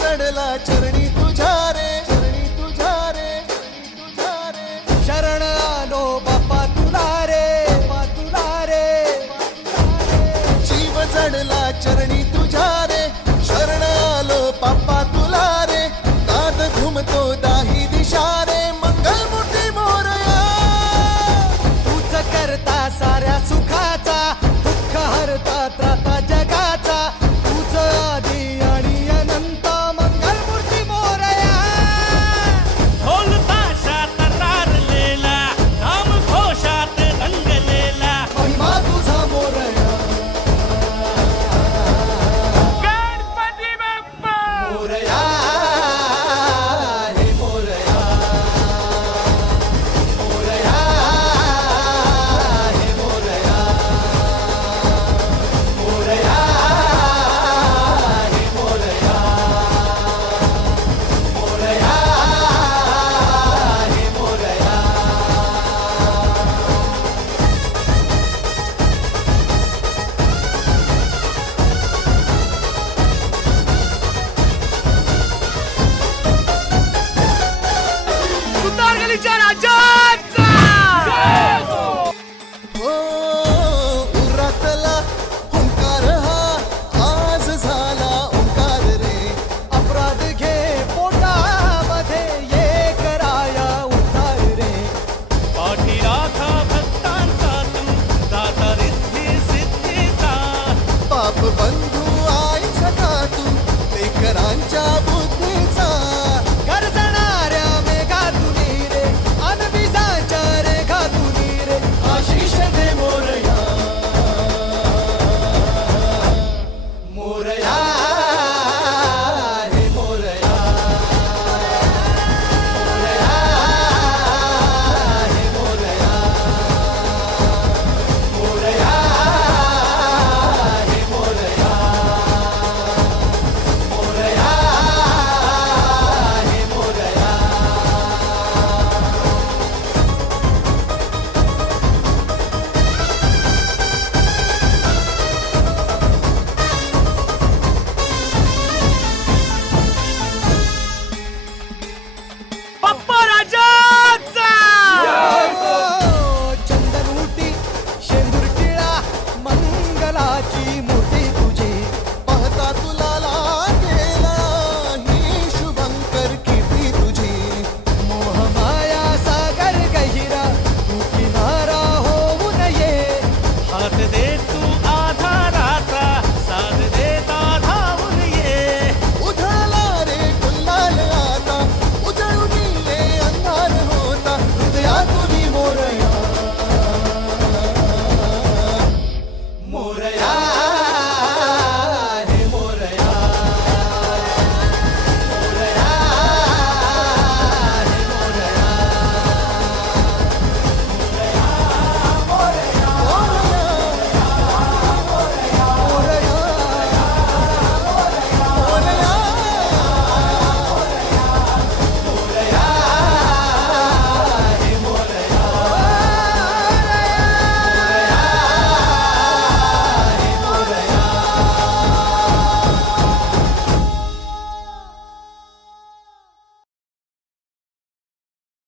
चढला चरणी तुझ्या रे, चरणी तुझ्या रे, तुझ्या रे. शरण आलो बाप्पा तुला रे, बाप्पा तुला रे. जीव चढला चरणी तुझ्या रे, शरण आलो बाप्पा तुला रे. नाद घुमतो दाही दिशा रे, मंगलमूर्ती मोरया. तूच करता साऱ्या सुखाचा, दुःख हरता त्राता जगाचा. तूच आदी आणि अनंत, मंगलमूर्ती मोरया. ढोल ताशात तारलेला, नाम घोषात रंगलेला. महिमा तुझा मोरया. गणपती बाप्पा मोरया हे मोरया, मोरया हे मोरया, मोरया हे मोरया, मोरया हे मोरया. सुतारगलीच्या राजाचा हो उरातला ओंकार हा आज झाला ओंकार रे. अपराध घे पोटामध्ये ये कराया उद्धार रे. पाठीराखा भक्तांचा तू, दाता रिद्धी सिद्धीचा. पाप बंधू आई सखा तू, लेकरांच्या बुद्धी